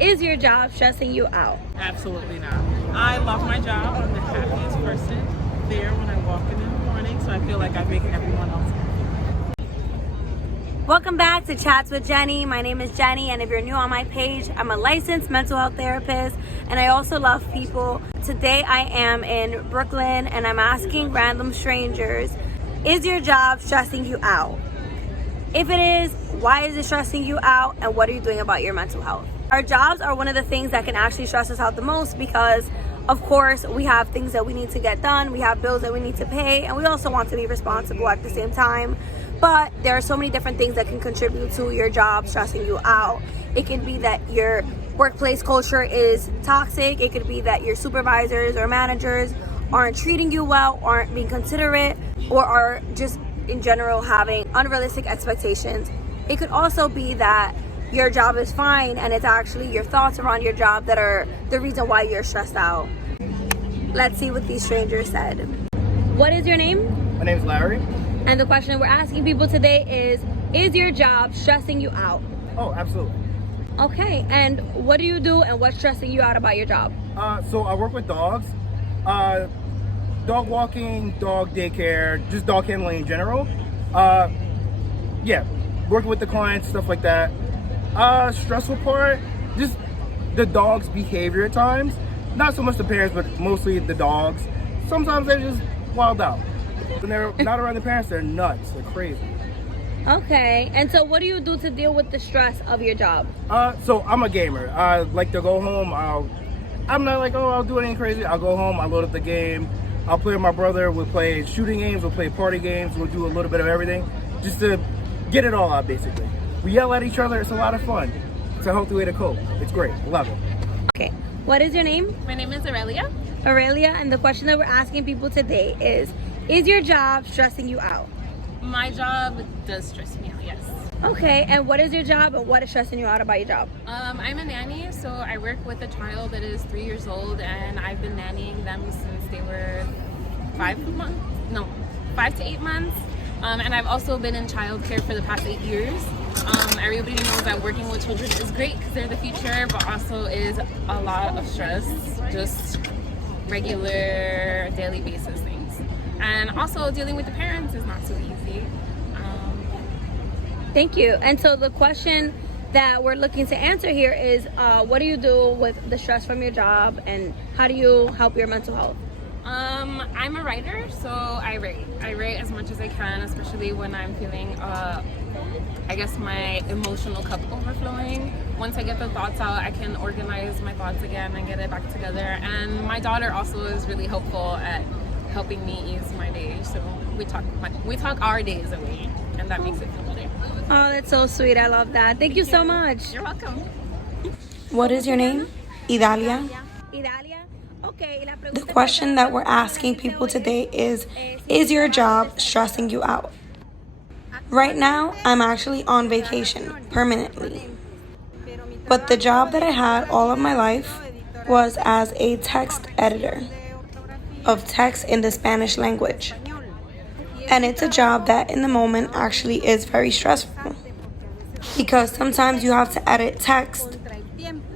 Is your job stressing you out? Absolutely not. I love my job. I'm the happiest person there when I walk in the morning, so I feel like I make everyone else happy. Welcome back to Chats with Jenny. My name is Jenny, and if you're new on my page, I'm a licensed mental health therapist, and I also love people. Today I am in Brooklyn, and I'm asking random strangers, is your job stressing you out? If it is, why is it stressing you out, and what are you doing about your mental health? Our jobs are one of the things that can actually stress us out the most because, of course, we have things that we need to get done, we have bills that we need to pay, and we also want to be responsible at the same time. But there are so many different things that can contribute to your job stressing you out. It can be that your workplace culture is toxic. It could be that your supervisors or managers aren't treating you well, aren't being considerate, or are just in general having unrealistic expectations. It could also be that your job is fine and it's actually your thoughts around your job that are the reason why you're stressed out. Let's see what these strangers said. What is your name? My name is Larry. And the question we're asking people today is your job stressing you out? Oh, absolutely. Okay, and what do you do and what's stressing you out about your job? So I work with dogs, dog walking, dog daycare, just dog handling in general. Yeah, working with the clients, stuff like that. Stressful part, just the dog's behavior at times. Not so much the parents, but mostly the dogs. Sometimes they're just wild out. When they're not around the parents, they're nuts. They're crazy. Okay, and so what do you do to deal with the stress of your job? So I'm a gamer. I like to go home. I'm not like, I'll do anything crazy. I'll go home, I'll load up the game. I'll play with my brother. We'll play shooting games. We'll play party games. We'll do a little bit of everything just to get it all out, basically. We yell at each other. It's a lot of fun. It's a healthy way to cope. It's great. Love it. Okay, what is your name? My name is Irelia. Irelia, and the question that we're asking people today is your job stressing you out? My job does stress me out, yes. Okay, and what is your job and what is stressing you out about your job? I'm a nanny, so I work with a child that is 3 years old, and I've been nannying them since they were 5 to 8 months. And I've also been in childcare for the past 8 years. Everybody knows that working with children is great because they're the future, but also is a lot of stress, just regular daily basis things. And also dealing with the parents is not so easy. Thank you. And so the question that we're looking to answer here is, what do you do with the stress from your job and how do you help your mental health? I'm a writer, so I write. I write as much as I can, especially when I'm feeling, I guess, my emotional cup overflowing. Once I get the thoughts out, I can organize my thoughts again and get it back together. And my daughter also is really helpful at helping me ease my day. So we talk our days away, and that makes it feel better. Oh, that's so sweet. I love that. Thank you so much. You're welcome. What is your name? Irelia. Irelia? Okay, The question that we're asking people today is your job stressing you out? Right now, I'm actually on vacation permanently. But the job that I had all of my life was as a text editor of text in the Spanish language. And it's a job that in the moment actually is very stressful because sometimes you have to edit text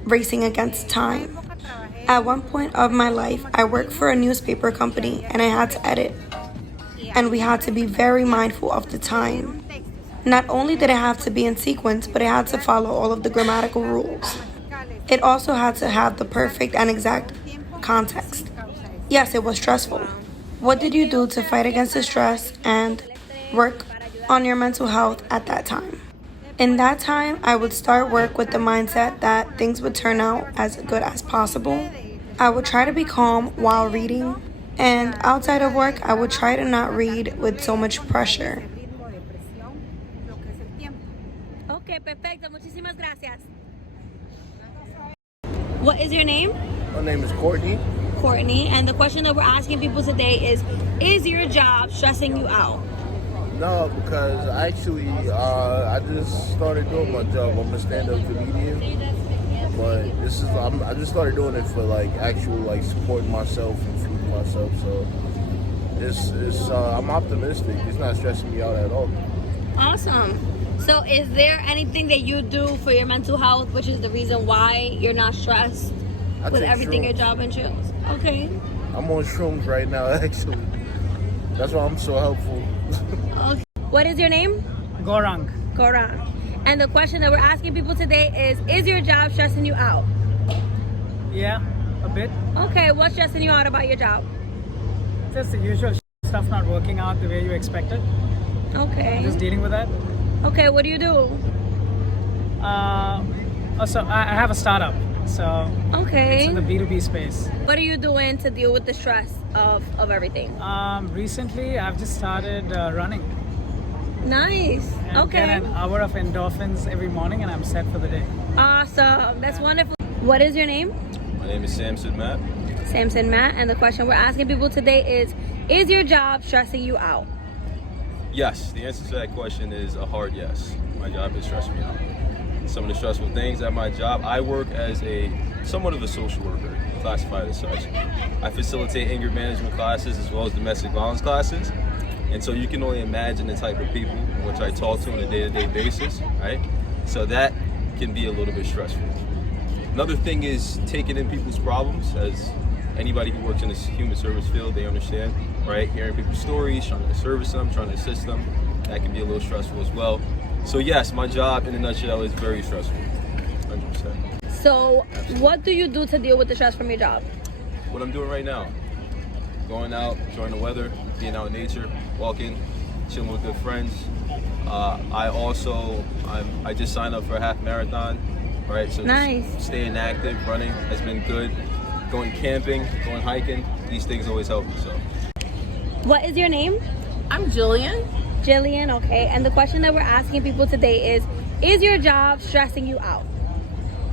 racing against time. At one point of my life, I worked for a newspaper company and I had to edit. And we had to be very mindful of the time. Not only did it have to be in sequence, but it had to follow all of the grammatical rules. It also had to have the perfect and exact context. Yes, it was stressful. What did you do to fight against the stress and work on your mental health at that time? In that time, I would start work with the mindset that things would turn out as good as possible. I would try to be calm while reading, and outside of work, I would try to not read with so much pressure. Okay, perfecto. Muchísimas gracias. What is your name? My name is Courtney. Courtney, and the question that we're asking people today is your job stressing you out? No, because actually, I just started doing my job. I'm a stand-up comedian, but I just started doing it for actual supporting myself and feeding myself. So I'm optimistic. It's not stressing me out at all. Awesome. So is there anything that you do for your mental health, which is the reason why you're not stressed I with take everything shrooms. your job entails? Okay. I'm on shrooms right now, actually. That's why I'm so helpful. Okay. What is your name? Gorang. Correct. And the question that we're asking people today is your job stressing you out? Yeah, a bit. Okay, what's stressing you out about your job? Just the usual stuff not working out the way you expected. Okay. Just dealing with that. Okay, what do you do? Also, I have a startup, so Okay. it's in the B2B space. What are you doing to deal with the stress of everything? Recently, I've just started running. Nice. And Okay. get an hour of endorphins every morning, and I'm set for the day. Awesome. That's wonderful. What is your name? My name is Samson Matt. Samson Matt. And the question we're asking people today is your job stressing you out? Yes, the answer to that question is a hard yes. My job is stressing me out. Some of the stressful things at my job, I work as somewhat of a social worker, classified as such. I facilitate anger management classes as well as domestic violence classes. And so you can only imagine the type of people which I talk to on a day-to-day basis, right? So that can be a little bit stressful. Another thing is taking in people's problems. As anybody who works in the human service field, they understand, right? Hearing people's stories, trying to service them, trying to assist them, that can be a little stressful as well. So yes, my job in a nutshell is very stressful, 100%. So what do you do to deal with the stress from your job? What I'm doing right now, going out, enjoying the weather, being out in nature, walking, chilling with good friends. I just signed up for a half marathon, right? So Nice. just staying active, running has been good. Going camping, going hiking, these things always help me, so. What is your name? I'm Julian. Jillian, okay. And the question that we're asking people today is your job stressing you out?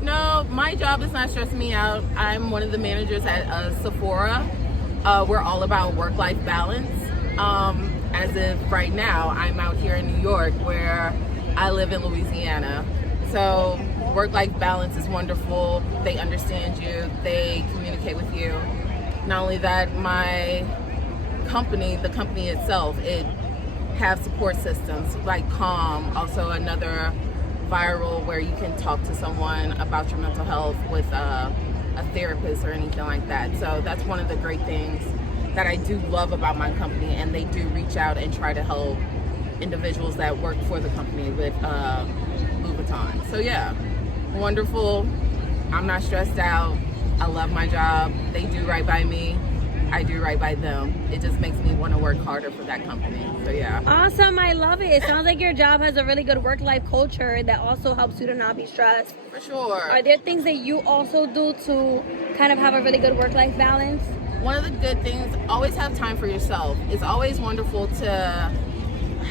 No, my job is not stressing me out. I'm one of the managers at Sephora. We're all about work-life balance. As of right now, I'm out here in New York where I live in Louisiana. So work-life balance is wonderful. They understand you. They communicate with you. Not only that, my company, the company itself, it have support systems like Calm, also another viral where you can talk to someone about your mental health with a therapist or anything like that. So that's one of the great things that I do love about my company, and they do reach out and try to help individuals that work for the company with Louis Vuitton. So yeah, wonderful. I'm not stressed out. I love my job. They do right by me. I do right by them. It just makes me want to work harder for that company. So yeah. Awesome, I love it. It sounds like your job has a really good work-life culture that also helps you to not be stressed. For sure. Are there things that you also do to kind of have a really good work-life balance? One of the good things, always have time for yourself. It's always wonderful to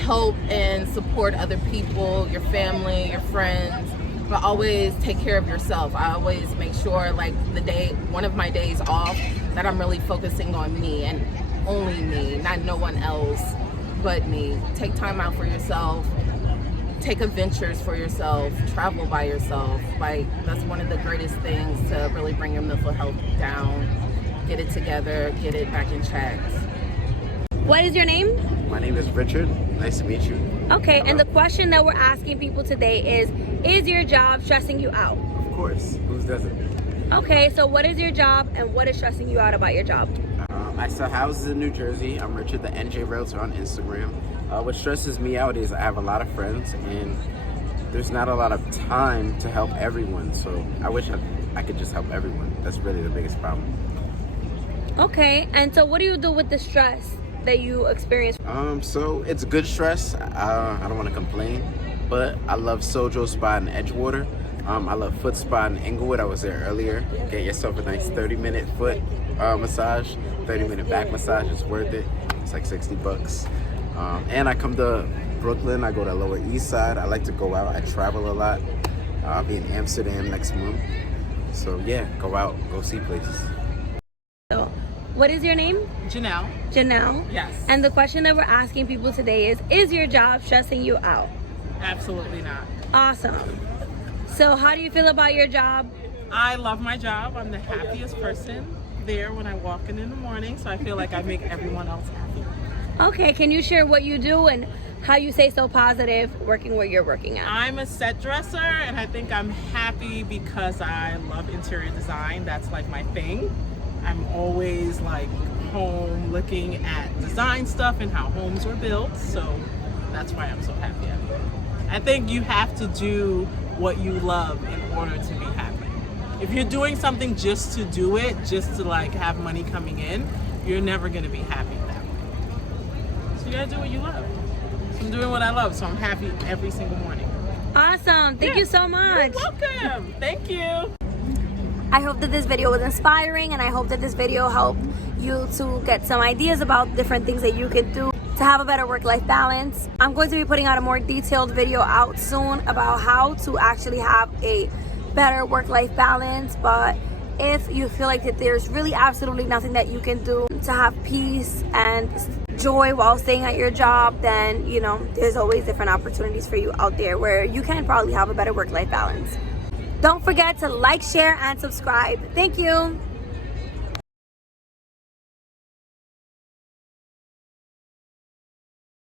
help and support other people, your family, your friends, but always take care of yourself. I always make sure, like one of my days off, that I'm really focusing on me and only me, not no one else but me. Take time out for yourself. Take adventures for yourself. Travel by yourself. Like, that's one of the greatest things to really bring your mental health down. Get it together, get it back in check. What is your name? My name is Richard. Nice to meet you. Okay, and the question that we're asking people today is your job stressing you out? Of course. Who doesn't? Okay, so what is your job and what is stressing you out about your job? I sell houses in New Jersey. I'm Richard, the NJ Realtor on Instagram. What stresses me out is I have a lot of friends and there's not a lot of time to help everyone. So I wish I could just help everyone. That's really the biggest problem. Okay, and so what do you do with the stress that you experience? So it's good stress. I don't want to complain, but I love Sojo Spa in Edgewater. I love Foot Spa in Inglewood. I was there earlier. Get yourself a nice 30-minute foot massage, 30-minute back massage. It's worth it. It's like $60. And I come to Brooklyn. I go to Lower East Side. I like to go out. I travel a lot. I'll be in Amsterdam next month. So yeah, go out, go see places. So, what is your name? Janelle. Janelle. Yes. And the question that we're asking people today is your job stressing you out? Absolutely not. Awesome. So how do you feel about your job? I love my job. I'm the happiest person there when I walk in the morning, so I feel like I make everyone else happy. Okay, can you share what you do and how you stay so positive working where you're working at. I'm a set dresser, and I think I'm happy because I love interior design. That's like my thing. I'm always like home looking at design stuff and how homes were built, so that's why I'm so happy at work. I think you have to do what you love in order to be happy. If you're doing something just to do it, just to like have money coming in, you're never gonna be happy that way. So you gotta do what you love. So I'm doing what I love, so I'm happy every single morning. Awesome. Thank you so much. You're welcome. Thank you. I hope that this video was inspiring, and I hope that this video helped you to get some ideas about different things that you could do to have a better work-life balance. I'm going to be putting out a more detailed video out soon about how to actually have a better work-life balance, but if you feel like that there's really absolutely nothing that you can do to have peace and joy while staying at your job, then you know there's always different opportunities for you out there where you can probably have a better work-life balance. Don't forget to like, share, and subscribe. Thank you.